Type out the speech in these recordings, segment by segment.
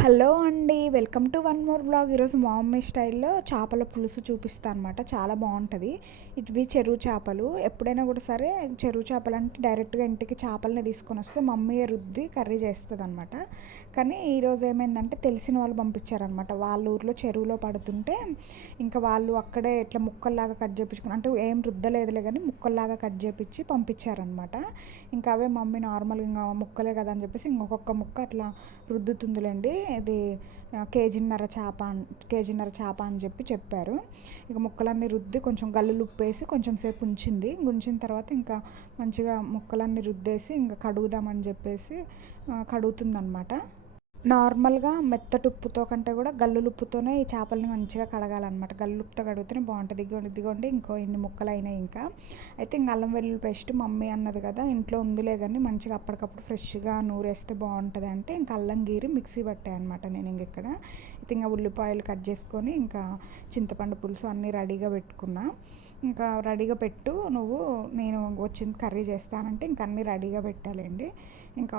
Hello అండి. Welcome to one more vlog. ఈరోజు మా మమ్మీ స్టైల్‌లో చేపల పులుసు చూపిస్తా అనమాట. చాలా బావుంటది. ఇవి చెరువు చేపలు. ఎప్పుడైనా కూడా సరే చెరువు చేపలంటే డైరెక్ట్‌గా ఇంటికి చేపలని తీసుకొనొస్తే మమ్మీయే రుద్ది కర్రీ చేస్తదనమాట. కానీ ఈరోజు ఏమైందంటే తెలిసిన వాళ్ళు పంపించారనమాట. వాళ్ళ ఊర్లో చెరువులో పడుతుంటే ఇంకా వాళ్ళు అక్కడే ఇట్లా ముక్కల్లాగా కట్ చేపించుకొని అంటే ఏం రుద్దలేదులే గానీ ముక్కల్లాగా కట్ చేపించి పంపించారనమాట. ఇంకా అవే మమ్మీ నార్మల్‌గా ఇంగ ముక్కలే కదా అని చెప్పేసి ఇంకొక ముక్క అట్లా రుద్దుతుందిలేండి. ఇది కేజీన్నర చేప అని చెప్పారు. ఇక ముక్కలన్నీ రుద్ది కొంచెం గల్లులుప్పేసి కొంచెం సేపు ఉంచింది. ఉంచిన తర్వాత ఇంకా మంచిగా ముక్కలన్నీ రుద్దేసి ఇంకా కడుగుదామని చెప్పేసి కడుగుతుందనమాట. నార్మల్‌గా మెత్తటి ఉప్పుతో కంటే కూడా గల్లులుప్పుతోనే ఈ చేపలని మంచిగా కడగాలనమాట. గల్లుప్పుతో కడిగితేనే బావుంటది. ఇదిగోండి ఇంకో ఇన్ని ముక్కలయినాయి ఇంకా. అయితే ఇంక అల్లం వెల్లుల్లి పేస్ట్ మమ్మీ అన్నది కదా ఇంట్లో ఉందిలే గానీ మంచిగా అప్పటికప్పుడు ఫ్రెష్‌గా నూరేస్తే బావుంటది అంటే ఇంక అల్లం గీరి మిక్సీ పట్టా అనమాట నేను ఇంగిక్కడ. అయితే ఇంక ఉల్లిపాయలు కట్ చేసుకొని ఇంకా చింతపండు పులుసు అన్నీ రెడీగా పెట్టుకున్నా. ఇంకా రెడీగా పెట్టు నువ్వు నేను వచ్చింది కర్రీ చేస్తానంటే ఇంక అన్నీ రెడీగా పెట్టాలేండి. ఇంకా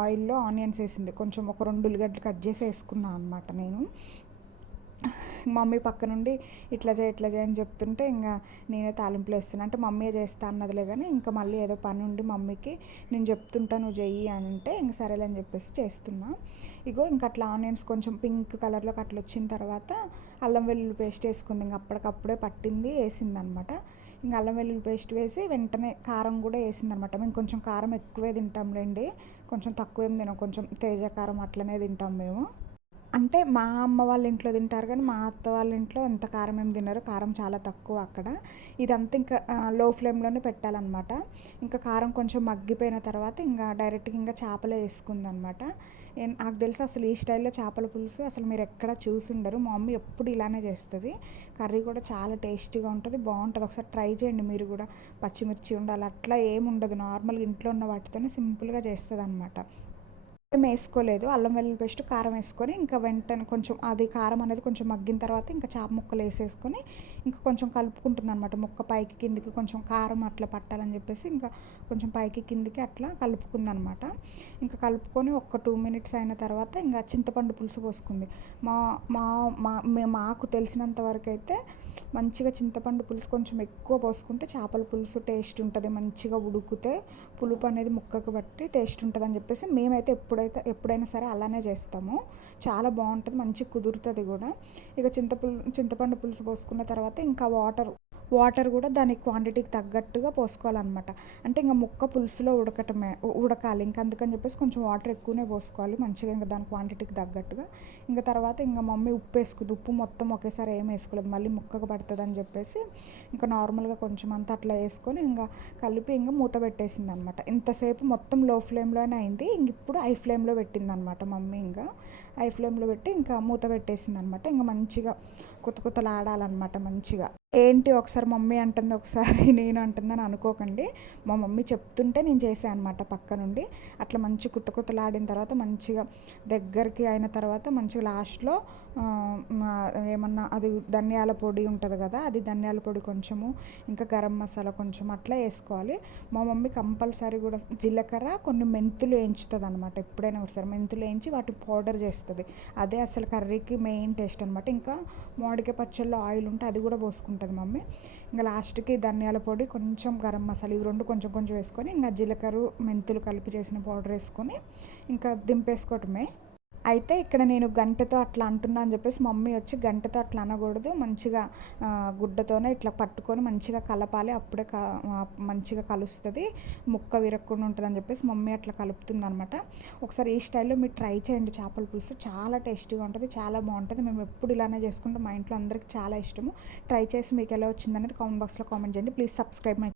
ఆయిల్‌లో ఆనియన్స్ వేసింది. కొంచెం ఒక 2 ఉల్లిగడ్డలు కట్ చేసి వేసుకున్నా అనమాట నేను. మమ్మీ పక్క నుండి ఇట్లా చేయి అని చెప్తుంటే ఇంకా నేనే తాలింపులు వేస్తున్నా. అంటే మమ్మీయే చేస్తా అన్నదిలే కానీ ఇంకా మళ్ళీ ఏదో పని ఉండి మమ్మీకి నేను చెప్తుంటా నువ్వు చెయ్యి అని అంటే ఇంక సరేలే అని చెప్పేసి చేస్తున్నా. ఇగో ఇంక అట్లా ఆనియన్స్ కొంచెం పింక్ కలర్లోకి అట్లా వచ్చిన తర్వాత అల్లం వెల్లుల్లి పేస్ట్ వేసుకుంది. ఇంక అప్పటికప్పుడే పట్టింది వేసిందనమాట. ఇంక అల్లం వెల్లుల్లి పేస్ట్ వేసి వెంటనే కారం కూడా వేసిందనమాట. మేము కొంచెం కారం ఎక్కువే తింటాంలేండి. కొంచెం తక్కువేం తినం. కొంచెం తేజ కారం అట్లనే తింటాం మేము. అంటే మా అమ్మ వాళ్ళ ఇంట్లో తింటారు కానీ మా అత్త వాళ్ళ ఇంట్లో అంత కారం ఏం తినరు. కారం చాలా తక్కువ అక్కడ. ఇదంతా ఇంకా లో ఫ్లేమ్‌లోనే పెట్టాలనమాట. ఇంకా కారం కొంచెం మగ్గిపోయిన తర్వాత ఇంగా డైరెక్ట్‌గా ఇంగా చేపలే వేసుకుందనమాట. నాకు తెలిసి అసలు ఈ స్టైల్‌లో చేపల పులుసు అసలు మీరెక్కడ చూసుండరు. మా మమ్మీ ఎప్పుడు ఇలానే చేస్తది. కర్రీ కూడా చాలా టేస్టీగా ఉంటది. బావుంటది. ఒకసారి ట్రై చేయండి మీరు కూడా. పచ్చిమిర్చి ఉండాలి అట్లా ఏముండదు. నార్మల్‌గా ఇంట్లో ఉన్న వాటితోనే సింపుల్‌గా చేస్తదనమాట. ఏం వేసుకోలేదు. అల్లం వెల్లుల్లి పేస్ట్, కారం వేసుకొని ఇంకా వెంటనే కొంచెం అది కారం అనేది కొంచెం మగ్గిన తర్వాత ఇంకా చేప ముక్కలు వేసేసుకొని ఇంకా కొంచెం కలుపుకుంటుందనమాట. ముక్క పైకి కిందికి కొంచెం కారం అట్లా పట్టాలని చెప్పేసి ఇంకా కొంచెం పైకి కిందికి అట్లా కలుపుకుందనమాట. ఇంకా కలుపుకొని ఒక 2 మినిట్స్ అయిన తర్వాత ఇంకా చింతపండు పులుసు పోసుకుంది. మా మా మా మాకు తెలిసినంత వరకు అయితే మంచిగా చింతపండు పులుసు కొంచెం ఎక్కువ పోసుకుంటే చేపల పులుసు టేస్ట్ ఉంటుంది. మంచిగా ఉడికితే పులుపు అనేది ముక్కకు బట్టి టేస్ట్ ఉంటుందని చెప్పేసి మేమైతే ఎప్పుడైనా సరే అలానే చేస్తాము. చాలా బాగుంటుంది. మంచిగా కుదురుతుంది కూడా. ఇక చింతపండు పులుసు పోసుకున్న తర్వాత ఇంకా వాటర్ కూడా దాని క్వాంటిటీకి తగ్గట్టుగా పోసుకోవాలన్నమాట. అంటే ఇంకా ముక్క పులుసులో ఉడకాలి. ఇంకా అందుకని చెప్పేసి కొంచెం వాటర్ ఎక్కువనే పోసుకోవాలి మంచిగా ఇంకా దాని క్వాంటిటీకి తగ్గట్టుగా. ఇంకా తర్వాత ఇంకా మమ్మీ ఉప్పు వేసుకుంది. ఉప్పు మొత్తం ఒకేసారి ఏం వేసుకోలేదు. మళ్ళీ ముక్కకు పడుతుందని చెప్పేసి ఇంకా నార్మల్గా కొంచెం అంతా అట్లా వేసుకొని ఇంకా కలిపి ఇంకా మూత పెట్టేసింది అనమాట. ఇంతసేపు మొత్తం లో ఫ్లేమ్లోనే అయింది. ఇంక ఇప్పుడు హై ఫ్లేమ్లో పెట్టింది అనమాట మమ్మీ. ఇంకా హై ఫ్లేమ్లో పెట్టి ఇంకా మూత పెట్టేసింది అనమాట. ఇంకా మంచిగా కొత్తలాడాలన్నమాట మంచిగా. ఏంటి ఒకసారి మమ్మీ అంటుంది ఒకసారి నేను అంటుందని అనుకోకండి. మా మమ్మీ చెప్తుంటే నేను చేశాను అనమాట పక్క నుండి. అట్లా మంచి కుత్తలాడిన తర్వాత మంచిగా దగ్గరికి అయిన తర్వాత మంచిగా లాస్ట్లో ఏమన్నా అది ధనియాల పొడి ఉంటుంది కదా, అది ధనియాల పొడి కొంచెము ఇంకా గరం మసాలా కొంచెం అట్లా వేసుకోవాలి. మా మమ్మీ కంపల్సరీ కూడా జీలకర్ర కొన్ని మెంతులు వేయించుతుంది అనమాట. ఎప్పుడైనా ఒకసారి మెంతులు వేయించి వాటి పౌడర్ చేస్తుంది. అదే అసలు కర్రీకి మెయిన్ టేస్ట్ అనమాట. ఇంకా మామిడికాయ పచ్చళ్ళలో ఆయిల్ ఉంటే అది కూడా పోసుకుంటుంది మమ్మీ. ఇంకా లాస్ట్కి ధనియాల పొడి కొంచెం గరం మసాలా ఇవి రెండు కొంచెం కొంచెం వేసుకొని ఇంకా జీలకర్ర మెంతులు కలిపి చేసిన పౌడర్ వేసుకొని ఇంకా దింపేసుకోవటమే. అయితే ఇక్కడ నేను గంటెతో అట్లా అంటున్నా అని చెప్పేసి మమ్మీ వచ్చి గంటెతో అట్లా అనకూడదు, మంచిగా గుడ్డతోనే ఇట్లా పట్టుకొని మంచిగా కలపాలి. అప్పుడే మంచిగా కలుస్తుంది, ముక్క విరగకుండా ఉంటుందని చెప్పేసి మమ్మీ అట్లా కలుపుతుంది అనమాట. ఒకసారి ఈ స్టైల్లో మీరు ట్రై చేయండి. చేపల పులుసు చాలా టేస్టీగా ఉంటుంది, చాలా బాగుంటుంది. మేము ఎప్పుడు ఇలానే చేసుకుంటాం. మా ఇంట్లో అందరికీ చాలా ఇష్టము. ట్రై చేసి మీకు ఎలా వచ్చిందనేది కామెంట్ బాక్స్లో కామెంట్ చేయండి. Please subscribe my